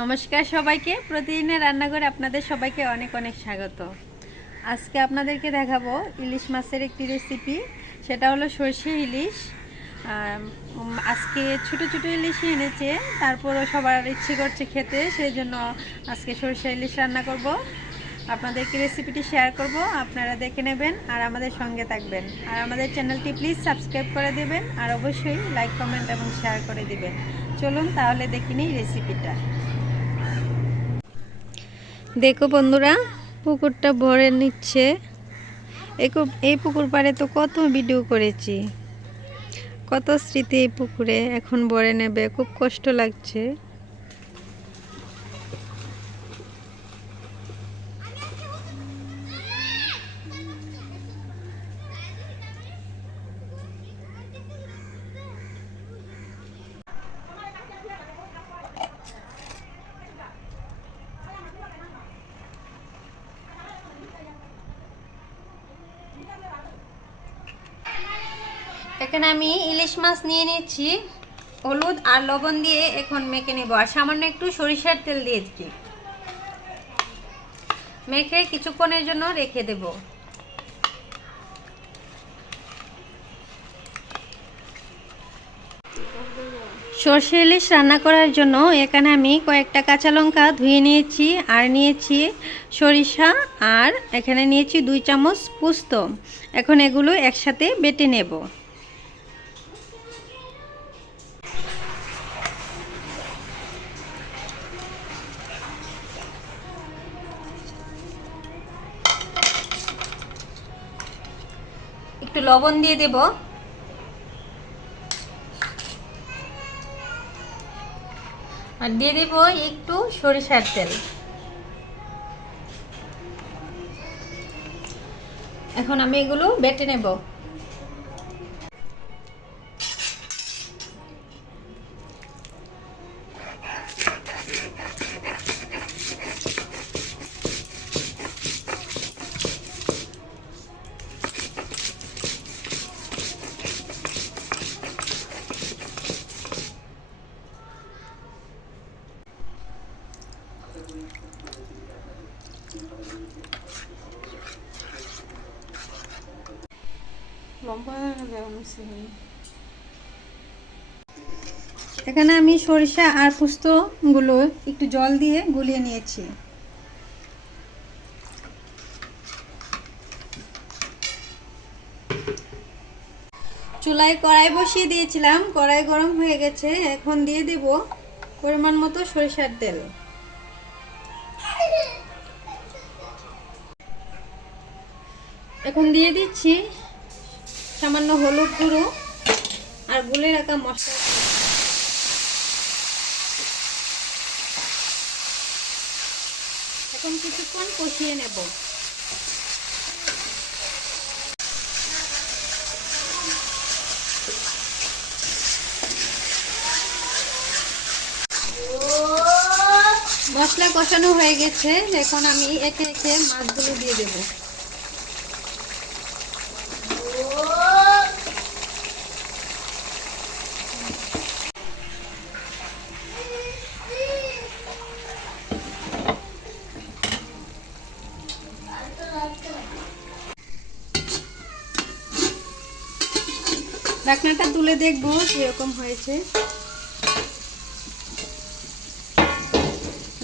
নমস্কার সবাইকে। প্রতিদিনের রান্নাঘরে আপনাদের সবাইকে অনেক অনেক স্বাগত। আজকে আপনাদেরকে দেখাবো ইলিশ মাছের একটি রেসিপি সেটা হলো সর্ষে ইলিশ। আজকে ছোট ছোট ইলিশ এনেছে, তারপরও সবার ইচ্ছে করছে খেতে সেই জন্য আজকে সর্ষে ইলিশ রান্না করব। আপনাদেরকে রেসিপিটি শেয়ার করব, আপনারা দেখে নেবেন আর আমাদের সঙ্গে থাকবেন। আর আমাদের চ্যানেলটি প্লিজ সাবস্ক্রাইব করে দেবেন, আর অবশ্যই লাইক কমেন্ট এবং শেয়ার করে দেবেন। চলুন তাহলে দেখিনি রেসিপিটা দেখো বন্ধুরা, পুকুরটা ভরে নিচ্ছে। এই পুকুর পাড়ে তো কত ভিডিও করেছি। কত স্মৃতি এই পুকুরে এখন ভরে নেবে, খুব কষ্ট লাগছে। এখানে আমি ইলিশ মাছ নিয়ে নিচ্ছি, হলুদ আর লবণ দিয়ে এখন মেখে নেব। আর সামান্য একটু সরিষার তেল দিয়ে দিচ্ছি মেখে কিছুক্ষণের জন্য রেখে দেব। সর্ষে ইলিশ রান্না করার জন্য এখানে আমি কয়েকটা কাঁচা লঙ্কা ধুয়ে নিয়েছি, আর নিয়েছি সরিষা, আর এখানে নিয়েছি দুই চামচ পুস্ত। এখন এগুলো একসাথে বেটে নেব। একটু লবণ দিয়ে দেব। আর দিয়ে দেব একটু সরিষার তেল। এখন আমি এগুলো বেটে নেব। এখানে আমি সরিষা আর পুস্তগুলো একটু জল দিয়ে গুলিয়ে নিয়েছি। চুলায় কড়াই বসিয়ে দিয়েছিলাম, কড়াই গরম হয়ে গেছে, এখন দিয়ে দেব পরিমাণ মতো সরিষার তেল। এখন দিয়ে দিচ্ছি সামান্য হলুদ গুঁড়ো আর গুলে রাখা মশলা। এখন কিছুক্ষণ কষিয়ে নেব। মশলা কষানো হয়ে গেছে। এখন আমি একে একে মাছগুলো দিয়ে দেবো। ঢাকনাটা তুলে দেখব সেরকম হয়েছে।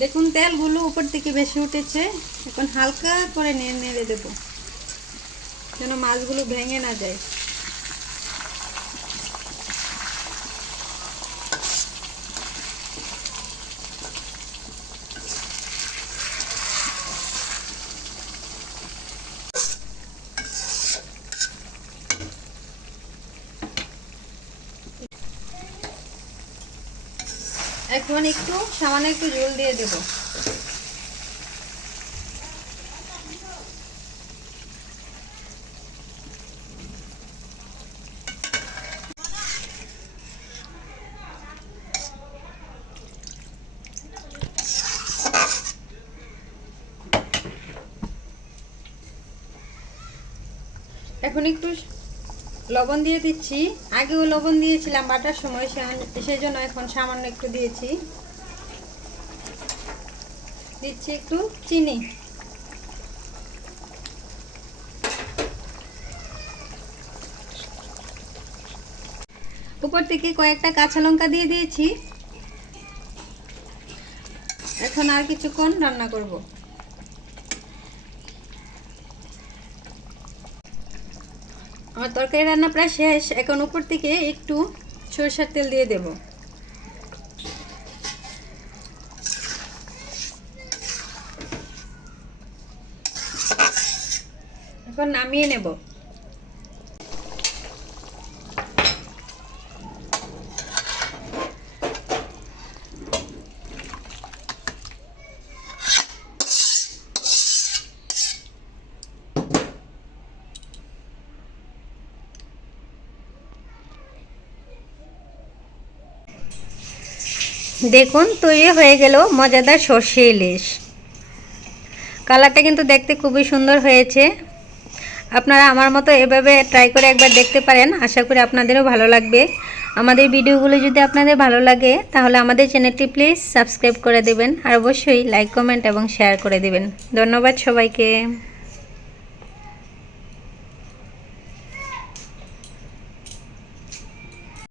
দেখুন, তেলগুলো উপর থেকে বেশি উঠেছে। এখন হালকা করে নেড়ে নেড়ে দেবো, যেন মাছগুলো ভেঙে না যায়। এখন একটু সামান্য একটু জল দিয়ে দেব। এখন একটু লবণ দিয়ে দিচ্ছি। আগেও লবণ দিয়েছিলাম, বাটার সময় সেই জন্য এখন সামান্য একটু দিয়েছি। দিচ্ছি একটু চিনি। উপর থেকে কয়েকটা কাঁচা লঙ্কা দিয়ে দিয়েছি। এখন আর কিছুক্ষণ রান্না করব। আমার তরকারি রান্না প্রায় শেষ। এখন উপর থেকে একটু সরষের তেল দিয়ে দেব। এখন নামিয়ে নেব। দেখুন, তৈরি হয়ে গেল মজাদার সর্ষে ইলিশ। কালারটা কিন্তু দেখতে খুবই সুন্দর হয়েছে। আপনারা আমার মতো এভাবে ট্রাই করে একবার দেখতে পারেন। আশা করি আপনাদেরও ভালো লাগবে। আমাদের ভিডিওগুলো যদি আপনাদের ভালো লাগে, তাহলে আমাদের চ্যানেলটি প্লিজ সাবস্ক্রাইব করে দেবেন। আর অবশ্যই লাইক কমেন্ট এবং শেয়ার করে দেবেন। ধন্যবাদ সবাইকে।